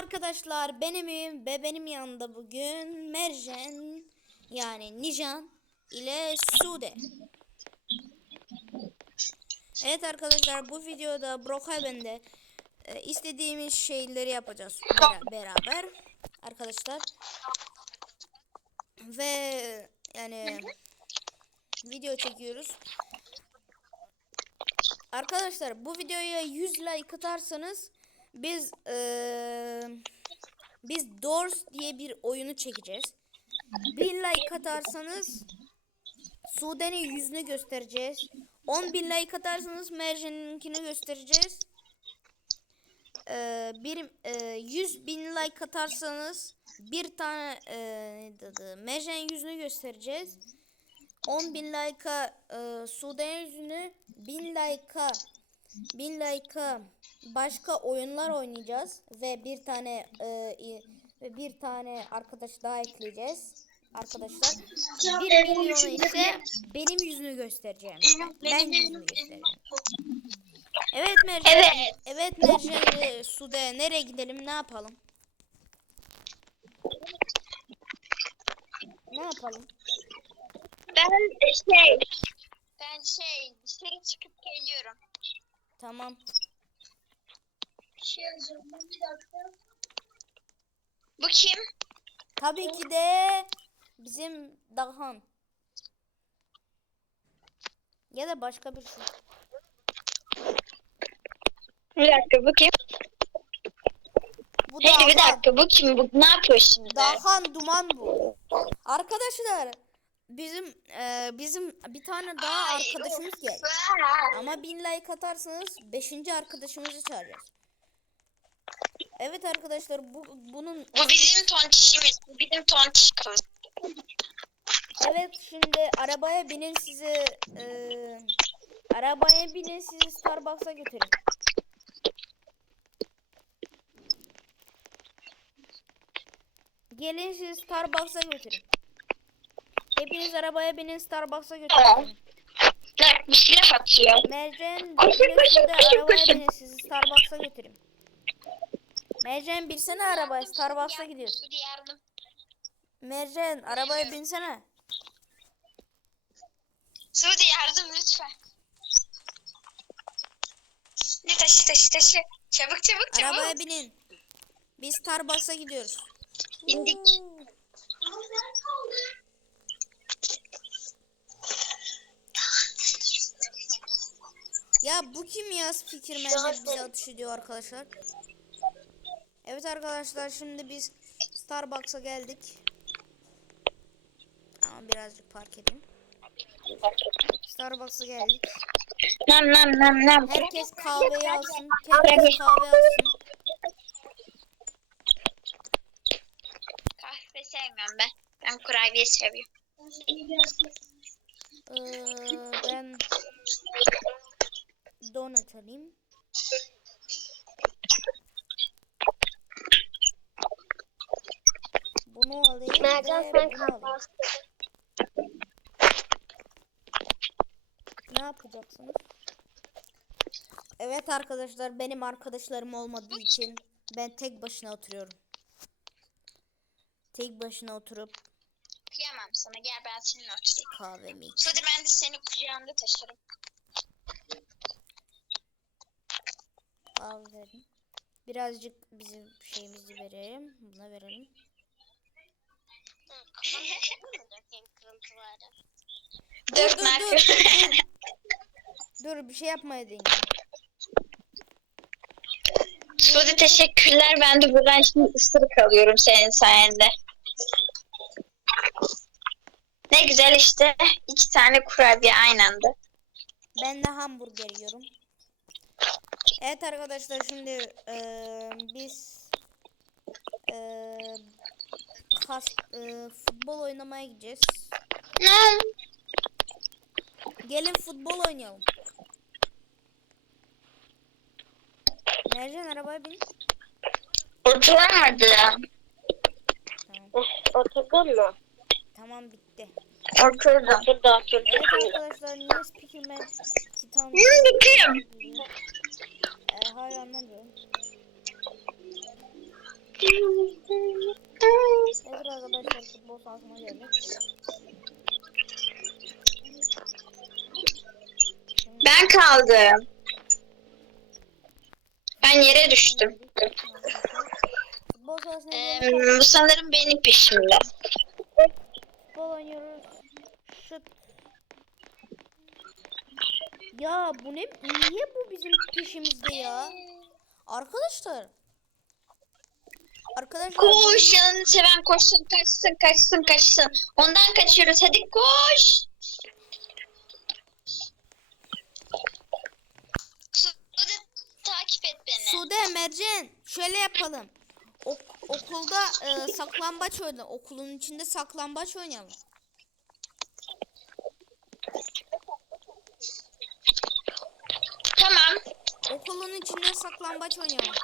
arkadaşlar benim ve benim yanında bugün Merjen yani Nijan ile Sude. Evet arkadaşlar bu videoda Brookhaven'de e, istediğimiz şeyleri yapacağız bera- beraber arkadaşlar. Ve yani video çekiyoruz. Arkadaşlar bu videoya 100 like atarsanız biz eee, biz Doors diye bir oyunu çekeceğiz. 1000 like atarsanız Sude'nin yüzünü göstereceğiz. 10.000 like atarsanız Merjen'inkini göstereceğiz. Eee bir eee, 100 bin like atarsanız bir tane dedi, Merjen yüzünü göstereceğiz. 10 bin like'a e, Sudan yüzünü 1000 like'a 1000 like'a başka oyunlar oynayacağız ve bir tane e, ve bir tane arkadaş daha ekleyeceğiz arkadaşlar. 1 milyon ise benim yüzünü göstereceğim. Ben yüzümü göstereceğim. Evet Mercan. Evet. Evet Mercan ile Sude nereye gidelim ne yapalım? Ne yapalım? Ben şey ben şey dışarı çıkıp geliyorum. Tamam. Şey yazıyorum bir dakika. Bu kim? Tabii ki de bizim Dahan. Ya da başka bir şey. Bir dakika bu kim? Bu Hayır bir Dahan. dakika bu kim? Bu ne yapıyor şimdi? Dahan duman bu. Arkadaşlar bizim e, bizim bir tane daha arkadaşımız geldi. Ama bin like atarsanız beşinci arkadaşımızı çağıracağız. Evet arkadaşlar bu bunun Bu bizim tontişimiz. Bu bizim tontiş kız. Evet şimdi arabaya binin sizi e, arabaya binin sizi Starbucks'a götürün. Gelin sizi Starbucks'a götürün. Hepiniz arabaya binin Starbucks'a götürün. Bak bir silah atıyor. Mercan Koşun, koşun, koşun, arabaya koşun. sizi Starbucks'a götürün. Mercan binsene arabaya Starbucks'a gidiyoruz. Hadi yardım. Mercan arabaya binsene. Suudi yardım lütfen. Ne taşı taşı taşı. Çabuk çabuk çabuk. Arabaya binin. Biz Starbucks'a gidiyoruz. Bindik. Ya bu kim ya fikir hep bize atış ediyor arkadaşlar. Evet arkadaşlar şimdi biz Starbucks'a geldik. Ama birazcık park edeyim. Starbucks'a geldik. Nam nam nam nam. Herkes kahveyi alsın. Herkes kahve alsın. Kahve sevmiyorum ben. Ben kurabiye seviyorum. Ee, ben donut alayım. Bunu alayım Mercan sen kahvaltı. Ne yapacaksınız? Evet arkadaşlar benim arkadaşlarım olmadığı için ben tek başına oturuyorum. Tek başına oturup Kıyamam sana. Gel ben seninle oturayım. kahvemi. Suudi ben de seni kucağımda taşırım. Al verin. Birazcık bizim şeyimizi verelim. Buna verelim. Dur dur, dur. Dur bir şey yapmaya deneyeceğim. Suudi teşekkürler. Ben de buradan şimdi ısırık alıyorum senin sayende. Ne güzel işte. iki tane kurabiye aynı anda. Ben de hamburger yiyorum. Evet arkadaşlar şimdi eee, biz eee, has, eee, futbol oynamaya gideceğiz. Gelin futbol oynayalım. Mercan arabaya bin. Oturamadım. Tamam. Oturdun mu? Tamam bitti. Oturdum. Oturdu oturdu. Evet arkadaşlar niye Speakerman Titan Kim? Ben kaldım. Ben yere düştüm. Futbol Ee, geldik. sanırım benim peşimde. Futbol oynuyoruz. Ya bu ne? Niye bu bizim peşimizde ya? Arkadaşlar. Arkadaşlar. Koş yanını seven koşsun kaçsın kaçsın kaçsın. Ondan kaçıyoruz hadi koş. Sude takip et beni. Sude, Mercan şöyle yapalım. Ok- okulda e, saklambaç oynayalım. Okulun içinde saklambaç oynayalım. Tamam. Okulun içinde saklambaç oynayalım.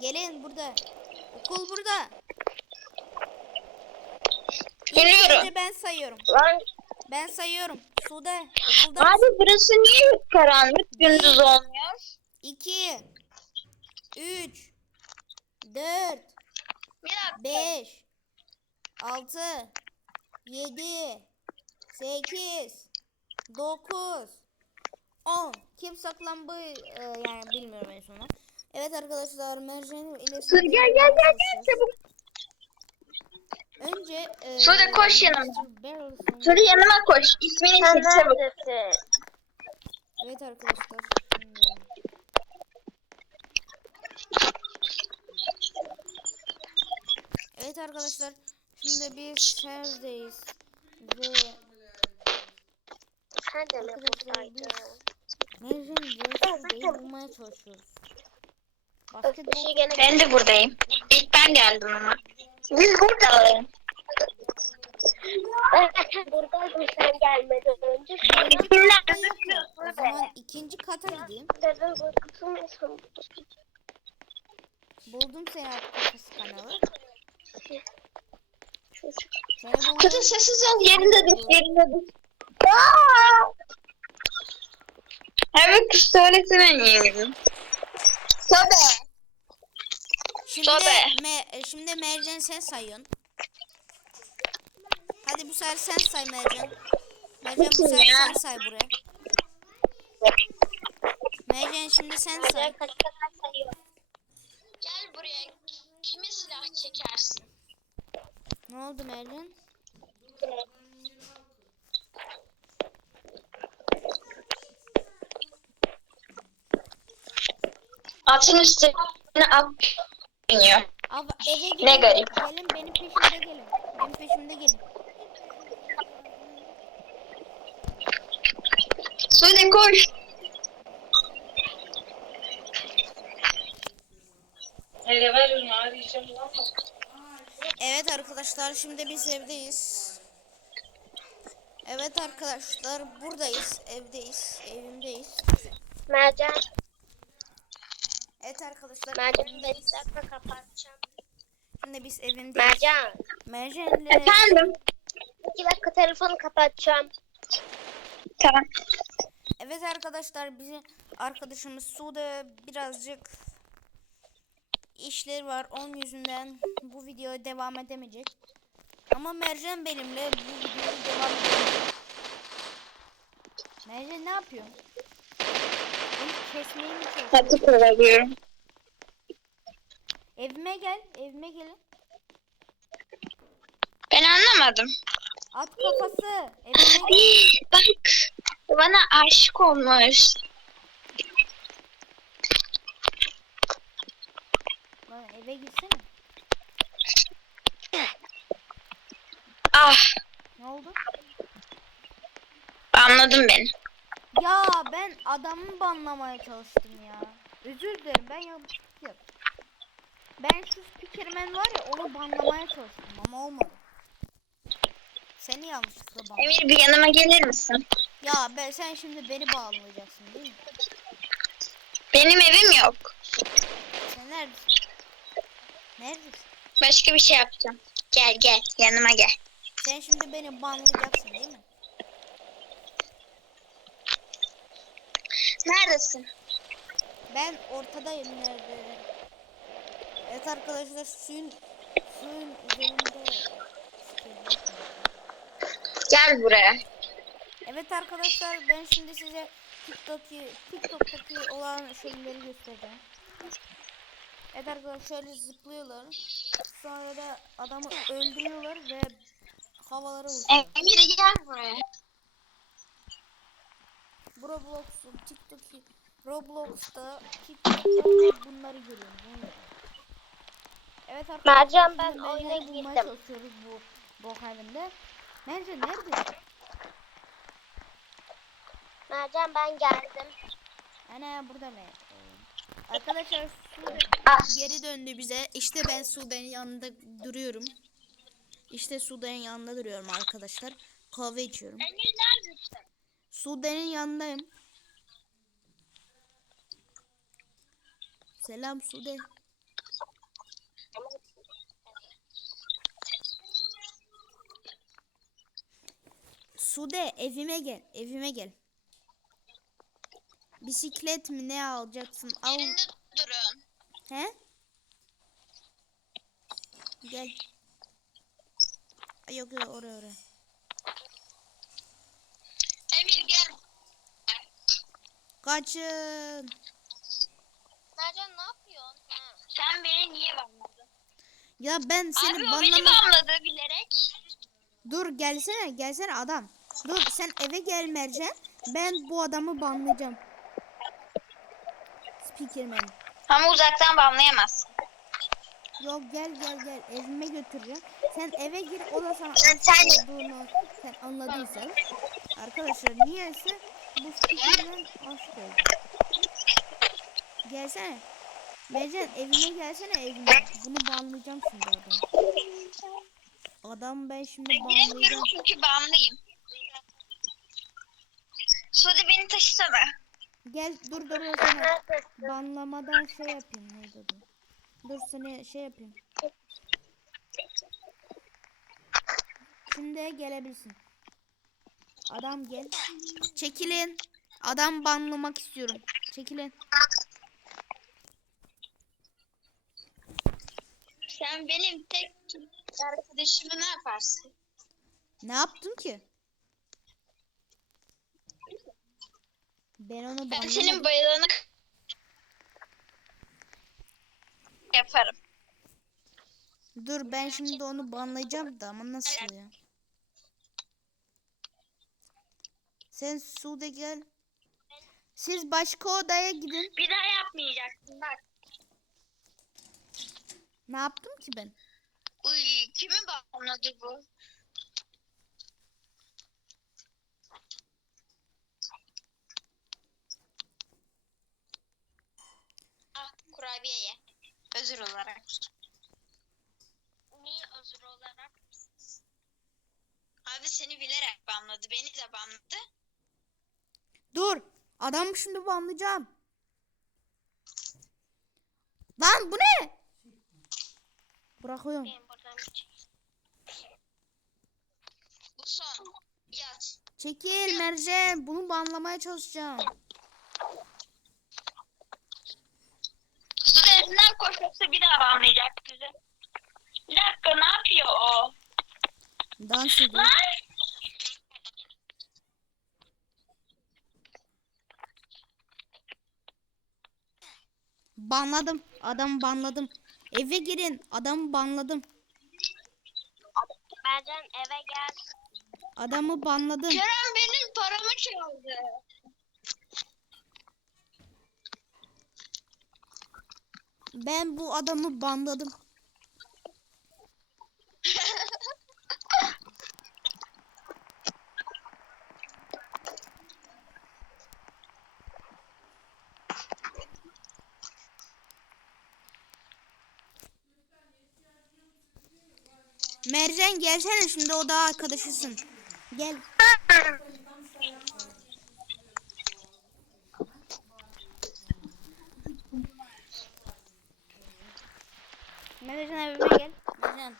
Gelin burada. Okul burada. Geliyorum. ben sayıyorum. Lan Ben sayıyorum. Sude okulda abi burası niye karanlık gündüz olmuyor? 2 3 4 Bir dakika. 5 6 7 8 9 10 Kim saklambu e, yani bilmiyorum en sona. Evet arkadaşlar mercan ile Sude gel gel gel gel çabuk. Önce e, Sude koş yanıma. Şöyle yanıma koş. İsmini sil çabuk. Evet arkadaşlar. Evet arkadaşlar. Şimdi biz serdeyiz. Ve arkadaşlar biz Mercan Barrels'ı bulmaya çalışıyoruz. Basketbol Ben de buradayım. İlk ben geldim ama. Biz buradayız. Buradaydım sen gelmeden önce. O zaman ikinci kata gideyim. Buldum seni kafası kanalı. Çocuk. Kızım sessiz ol. Yerinde dur. Yerinde dur. Evet söylesene yengem. Sobe. Şimdi Sobe. me, e, şimdi Mercan sen sayıyorsun. Hadi bu sefer sen say Mercan. Mercan bu sefer ya? sen say buraya. Mercan şimdi sen say. Gel buraya. Kime silah çekersin? Ne oldu Mercan? Atın üstüne at. iniyor. Abi eve gelin. Ne garip. Gelin benim peşimde gelin. Benim peşimde gelin. Sude koş. Hele ver onu arayacağım ama. Evet arkadaşlar şimdi biz evdeyiz. Evet arkadaşlar buradayız. Evdeyiz. Evimdeyiz. Mercan, Evet arkadaşlar. Mercan ben evimdeyiz. iki dakika kapatacağım. Şimdi biz evimdeyiz. Mercan, Mercan'le Efendim. iki dakika telefonu kapatacağım. Tamam. Evet arkadaşlar bizim arkadaşımız Sude birazcık işleri var. Onun yüzünden bu videoya devam edemeyecek. Ama Mercan benimle bu videoya devam edecek. Mercan ne yapıyor? Kesmeyi mi çalışıyor? Hadi kovalıyorum. Evime gel. Evime gelin. Ben anlamadım. At kafası. Evime gel. Bak. Bana aşık olmuş. Lan eve gitsene. Ah. Ne oldu? Anladın beni. Ya ben adamı banlamaya çalıştım ya. Özür dilerim ben yaptım. Ben şu spikermen var ya onu banlamaya çalıştım ama olmadı. Seni yanlışlıkla banladım. Emir bir yanıma gelir misin? Ya ben sen şimdi beni bağlayacaksın değil mi? Benim evim yok. Sen neredesin? Neredesin? Başka bir şey yapacağım. Gel gel yanıma gel. Sen şimdi beni banlayacaksın değil mi? Neredesin? Ben ortadayım nerede? Evet arkadaşlar suyun suyun üzerinde Gel buraya. Evet arkadaşlar ben şimdi size TikTok'u TikTok'taki olan şeyleri göstereceğim. Evet arkadaşlar şöyle zıplıyorlar. Sonra da adamı öldürüyorlar ve havalara uçuyor. Emir gel buraya. Roblox'u, TikTok'u, Roblox'ta, TikTok'ta bunları görüyorum. Bunları. Evet arkadaşlar. Mercan, ben oyuna girdim. çalışıyoruz bu bok halinde. Mercan nerede? Mercan ben geldim. Ana burada mı? Arkadaşlar Sude Ah. geri döndü bize. İşte ben Sude'nin yanında duruyorum. İşte Sude'nin yanında duruyorum arkadaşlar. Kahve içiyorum. Emir neredesin? Sude'nin yanındayım. Selam Sude. Sude evime gel. Evime gel. Bisiklet mi ne alacaksın? Al. Yerinde durun. He? Gel. Yok yok oraya oraya. Emir gel. Kaçın. Mercan ne yapıyorsun? Ha. Sen beni niye banladın? Ya ben seni Abi o beni banlama... banladı bilerek. Dur gelsene gelsene adam. Dur sen eve gel Mercan. Ben bu adamı banlayacağım. Speakerman. Ama uzaktan banlayamazsın. Yok gel gel gel evime götüreceğim. Sen eve gir o da sana sen- aşk olduğunu sen anladıysan. Arkadaşlar niyeyse bu Speakerman aşk oldu. Gelsene. Mercan evine gelsene evine. Bunu banlayacağım şimdi adam. Adam ben şimdi banlayacağım. Giremiyorum çünkü banlıyım. Sude beni taşısana. Gel dur dur o sana. Banlamadan şey yapayım neydi adı? Dur seni şey yapayım. Şimdi gelebilirsin. Adam gel. Çekilin. Adam banlamak istiyorum. Çekilin. Sen benim tek arkadaşımı ne yaparsın? Ne yaptım ki? Ben onu Ben senin banlamadım. bayılığını yaparım. Dur ben şimdi onu banlayacağım da ama nasıl ya? Sen Sude gel. Siz başka odaya gidin. Bir daha yapmayacaksın bak. Ne yaptım ki ben? Uy kimi banladı bu? Ah kurabiye ye. Özür olarak. Niye özür olarak? Abi seni bilerek banladı. Beni de banladı. Dur. Adam şimdi banlayacağım. Lan bu ne? Bırakıyorum. Benim buradan bir. Bu son. Yat. Çekil Mercan. Bunu banlamaya çalışacağım. Üzerinden koşarsa bir daha banlayacak bizi. Bir dakika ne yapıyor o? Dans ediyor. Lan! Banladım. Adamı banladım. Eve girin. Adamı banladım. Mercan eve gel. Adamı banladım. Kerem benim paramı çaldı. Ben bu adamı banladım. Mercan gelsene şimdi o da arkadaşısın. Gel. Mercan evime gel. Mercan.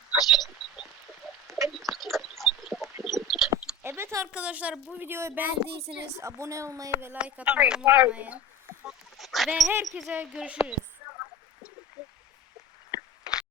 Evet arkadaşlar bu videoyu beğendiyseniz abone olmayı ve like atmayı unutmayın. Ve herkese görüşürüz.